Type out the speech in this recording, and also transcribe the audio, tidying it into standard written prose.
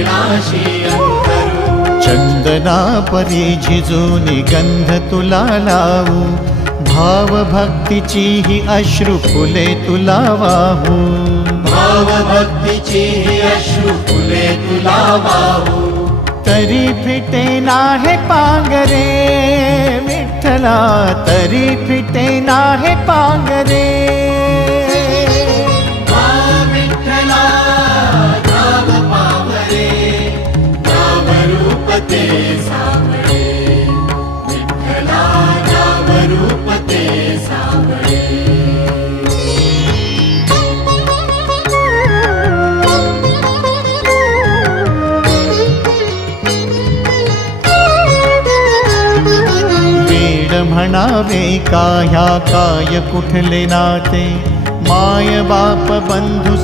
चरणाशी अंतरू। चंदना परी झिजूनी गंध तुला लावू, भाव भक्तीची ही अश्रु फुले तुला वाहू। भाव भक्तीची ही अश्रु फुले तुला वाहू। तरी फिटे नाहे पांगरे विठ्ठला, तरी फिटे नाहे पांगरे। विठ्ठला नाम पावरे, नाम रूप ते सावळे। विठ्ठला नाम रूप ते सावळे। म्हणावे का ह्या काय कुठले नाते, माय बाप बंधू